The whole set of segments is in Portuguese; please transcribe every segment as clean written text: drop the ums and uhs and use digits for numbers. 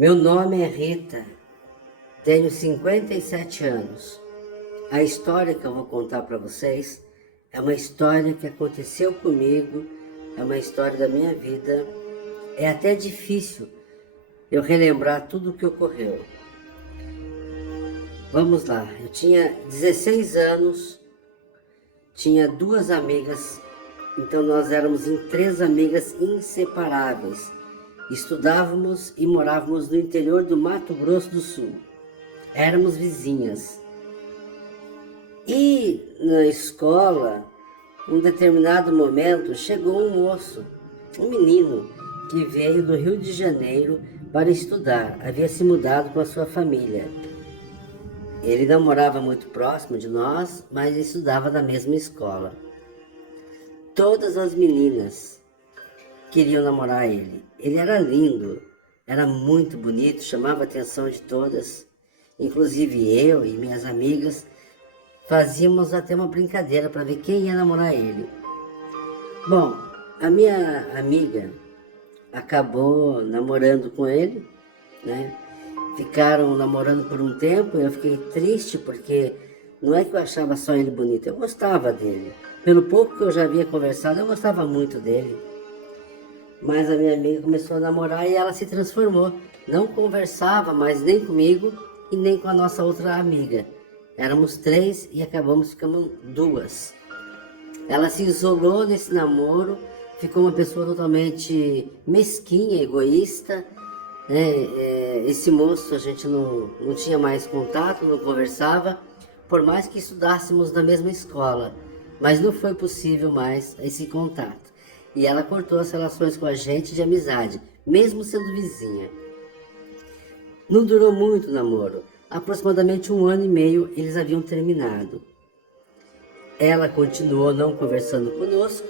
Meu nome é Rita, tenho 57 anos. A história que eu vou contar para vocês é uma história que aconteceu comigo, é uma história da minha vida. É até difícil eu relembrar tudo o que ocorreu. Vamos lá, eu tinha 16 anos, tinha duas amigas, então nós éramos em três amigas inseparáveis. Estudávamos e morávamos no interior do Mato Grosso do Sul. Éramos vizinhas. E na escola, em um determinado momento, chegou um moço, um menino, que veio do Rio de Janeiro para estudar. Havia se mudado com a sua família. Ele não morava muito próximo de nós, mas estudava na mesma escola. Todas as meninas queriam namorar ele. Ele era lindo, era muito bonito, chamava a atenção de todas. Inclusive eu e minhas amigas fazíamos até uma brincadeira para ver quem ia namorar ele. Bom, a minha amiga acabou namorando com ele, né? Ficaram namorando por um tempo, eu fiquei triste porque não é que eu achava só ele bonito, eu gostava dele. Pelo pouco que eu já havia conversado, eu gostava muito dele. Mas a minha amiga começou a namorar e ela se transformou. Não conversava mais nem comigo e nem com a nossa outra amiga. Éramos três e acabamos ficando duas. Ela se isolou nesse namoro, ficou uma pessoa totalmente mesquinha, egoísta. Esse moço a gente não tinha mais contato, não conversava, por mais que estudássemos na mesma escola. Mas não foi possível mais esse contato. E ela cortou as relações com a gente de amizade, mesmo sendo vizinha. Não durou muito o namoro. Aproximadamente 1 ano e meio eles haviam terminado. Ela continuou não conversando conosco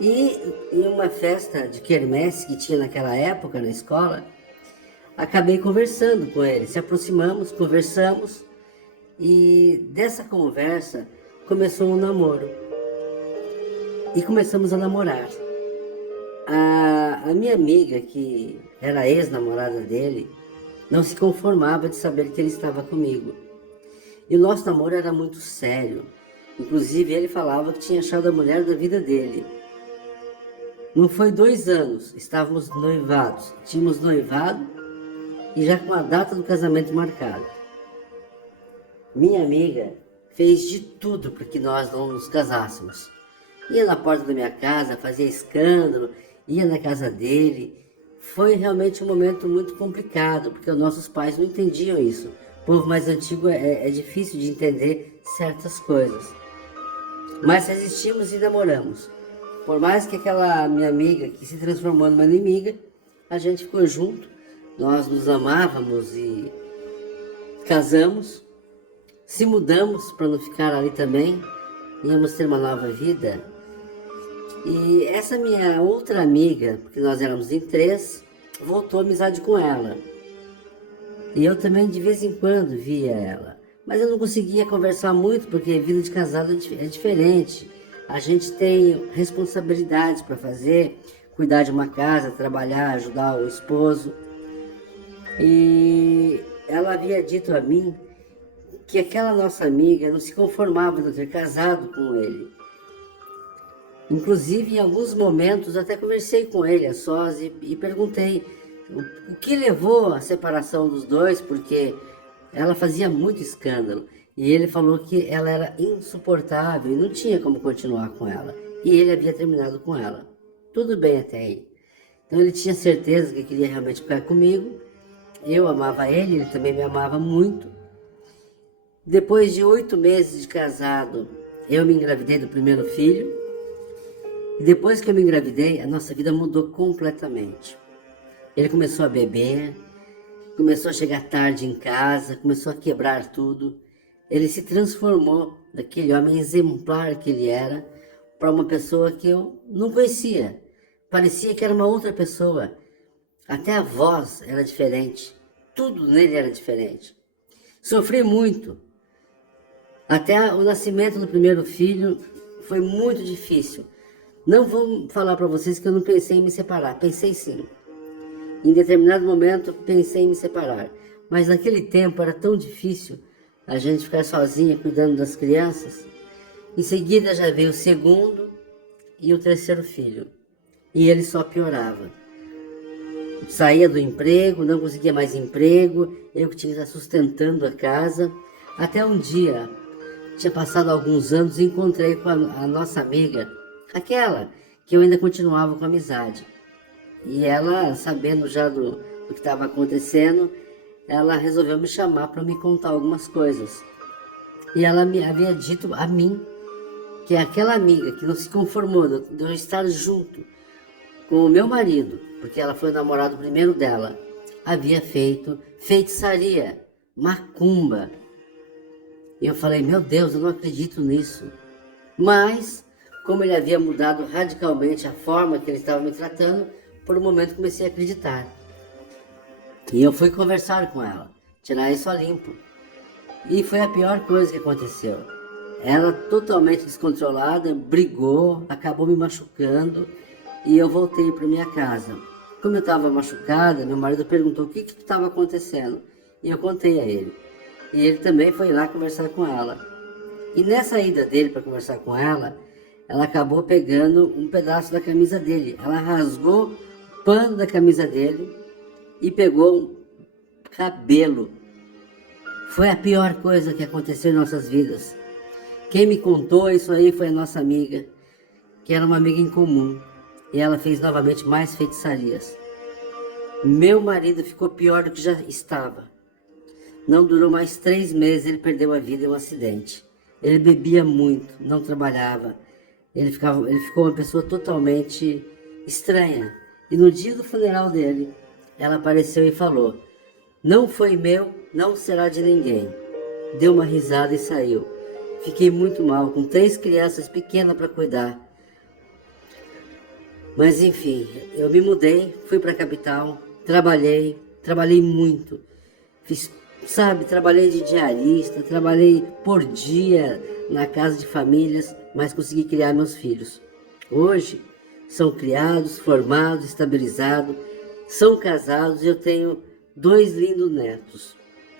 e em uma festa de quermesse que tinha naquela época na escola, acabei conversando com ele. Se aproximamos, conversamos e dessa conversa começou um namoro. E começamos a namorar. A minha amiga, que era ex-namorada dele, não se conformava de saber que ele estava comigo. E o nosso namoro era muito sério. Inclusive, ele falava que tinha achado a mulher da vida dele. Não foi 2 anos, estávamos noivados. Tínhamos noivado e já com a data do casamento marcada. Minha amiga fez de tudo para que nós não nos casássemos. Ia na porta da minha casa, fazia escândalo, ia na casa dele. Foi realmente um momento muito complicado, porque os nossos pais não entendiam isso. O povo mais antigo é difícil de entender certas coisas. Mas resistimos e namoramos. Por mais que aquela minha amiga, que se transformou numa inimiga, a gente ficou junto. Nós nos amávamos e casamos. Se mudamos para não ficar ali também. Íamos ter uma nova vida. E essa minha outra amiga, porque nós éramos em três, voltou a amizade com ela. E eu também de vez em quando via ela. Mas eu não conseguia conversar muito, porque vida de casado é diferente. A gente tem responsabilidades para fazer, cuidar de uma casa, trabalhar, ajudar o esposo. E ela havia dito a mim que aquela nossa amiga não se conformava de eu ter casado com ele. Inclusive, em alguns momentos, até conversei com ele a sós e perguntei o que levou à separação dos dois, porque ela fazia muito escândalo. E ele falou que ela era insuportável e não tinha como continuar com ela. E ele havia terminado com ela. Tudo bem até aí. Então ele tinha certeza que queria realmente ficar comigo. Eu amava ele, ele também me amava muito. Depois de 8 meses de casado, eu me engravidei do primeiro filho. E depois que eu me engravidei, a nossa vida mudou completamente. Ele começou a beber, começou a chegar tarde em casa, começou a quebrar tudo. Ele se transformou daquele homem exemplar que ele era para uma pessoa que eu não conhecia. Parecia que era uma outra pessoa. Até a voz era diferente. Tudo nele era diferente. Sofri muito. Até o nascimento do primeiro filho foi muito difícil. Não vou falar para vocês que eu não pensei em me separar. Pensei sim. Em determinado momento pensei em me separar, mas naquele tempo era tão difícil a gente ficar sozinha cuidando das crianças. Em seguida já veio o segundo e o terceiro filho, e ele só piorava. Saía do emprego, não conseguia mais emprego, eu que tinha que estar sustentando a casa, até um dia, tinha passado alguns anos, e encontrei com a nossa amiga, aquela que eu ainda continuava com amizade. E ela, sabendo já do que estava acontecendo, ela resolveu me chamar para me contar algumas coisas. E ela me havia dito a mim que aquela amiga que não se conformou de eu estar junto com o meu marido, porque ela foi o namorado primeiro dela, havia feito feitiçaria, macumba. E eu falei, meu Deus, eu não acredito nisso. Mas, como ele havia mudado radicalmente a forma que ele estava me tratando, por um momento comecei a acreditar. E eu fui conversar com ela, tirar isso a limpo. E foi a pior coisa que aconteceu. Ela totalmente descontrolada, brigou, acabou me machucando e eu voltei para minha casa. Como eu estava machucada, meu marido perguntou o que estava acontecendo e eu contei a ele. E ele também foi lá conversar com ela. E nessa ida dele para conversar com ela acabou pegando um pedaço da camisa dele. Ela rasgou o pano da camisa dele e pegou um cabelo. Foi a pior coisa que aconteceu em nossas vidas. Quem me contou isso aí foi a nossa amiga, que era uma amiga em comum. E ela fez novamente mais feitiçarias. Meu marido ficou pior do que já estava. Não durou mais 3 meses, ele perdeu a vida em um acidente. Ele bebia muito, não trabalhava. Ele ficou uma pessoa totalmente estranha. E no dia do funeral dele, ela apareceu e falou, não foi meu, não será de ninguém. Deu uma risada e saiu. Fiquei muito mal, com 3 crianças pequenas para cuidar. Mas enfim, eu me mudei, fui para a capital, trabalhei muito. Trabalhei de diarista, trabalhei por dia na casa de famílias, mas consegui criar meus filhos. Hoje são criados, formados, estabilizados, são casados e eu tenho 2 lindos netos.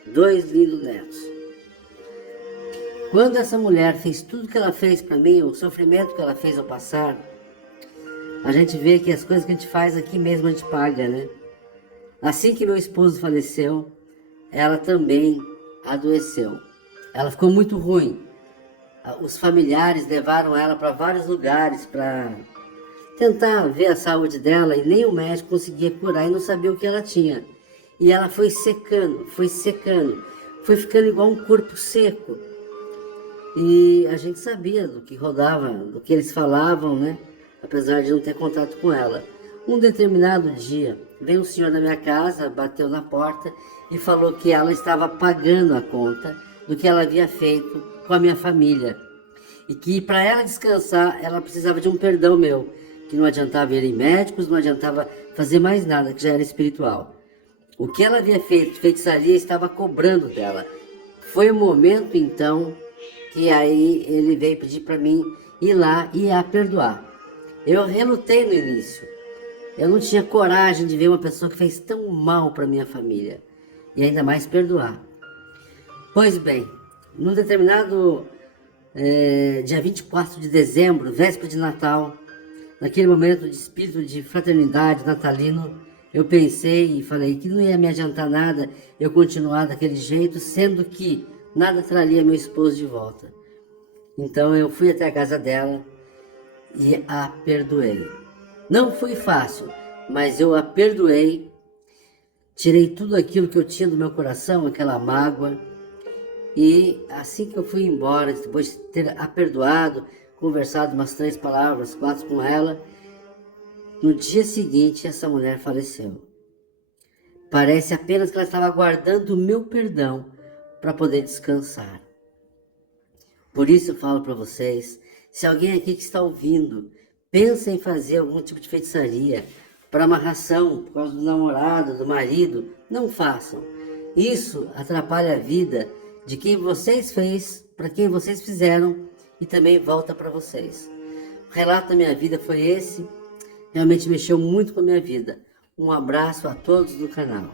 2 lindos netos. Quando essa mulher fez tudo que ela fez para mim, o sofrimento que ela fez ao passar, a gente vê que as coisas que a gente faz aqui mesmo a gente paga, né? Assim que meu esposo faleceu, ela também adoeceu. Ela ficou muito ruim. Os familiares levaram ela para vários lugares para tentar ver a saúde dela e nem o médico conseguia curar e não sabia o que ela tinha. E ela foi secando, foi ficando igual um corpo seco. E a gente sabia do que rodava, do que eles falavam, né? Apesar de não ter contato com ela. Um determinado dia, veio um senhor na minha casa, bateu na porta e falou que ela estava pagando a conta do que ela havia feito com a minha família. E que para ela descansar, ela precisava de um perdão meu, que não adiantava ir em médicos, não adiantava fazer mais nada, que já era espiritual. O que ela havia feito, feitiçaria, estava cobrando dela. Foi o momento, então, que aí ele veio pedir para mim ir lá e a perdoar. Eu relutei no início. Eu não tinha coragem de ver uma pessoa que fez tão mal para minha família. E ainda mais perdoar. Pois bem, num determinado dia 24 de dezembro, véspera de Natal, naquele momento de espírito de fraternidade natalino, eu pensei e falei que não ia me adiantar nada eu continuar daquele jeito, sendo que nada traria meu esposo de volta. Então eu fui até a casa dela e a perdoei. Não foi fácil, mas eu a perdoei, tirei tudo aquilo que eu tinha do meu coração, aquela mágoa, e assim que eu fui embora, depois de ter a perdoado, conversado umas 3 palavras, 4 com ela, no dia seguinte essa mulher faleceu. Parece apenas que ela estava aguardando o meu perdão para poder descansar. Por isso eu falo para vocês, se alguém aqui que está ouvindo pensa em fazer algum tipo de feitiçaria para amarração por causa do namorado, do marido, não façam. Isso atrapalha a vida de quem vocês fez, para quem vocês fizeram e também volta para vocês. O relato da minha vida foi esse, realmente mexeu muito com a minha vida. Um abraço a todos do canal.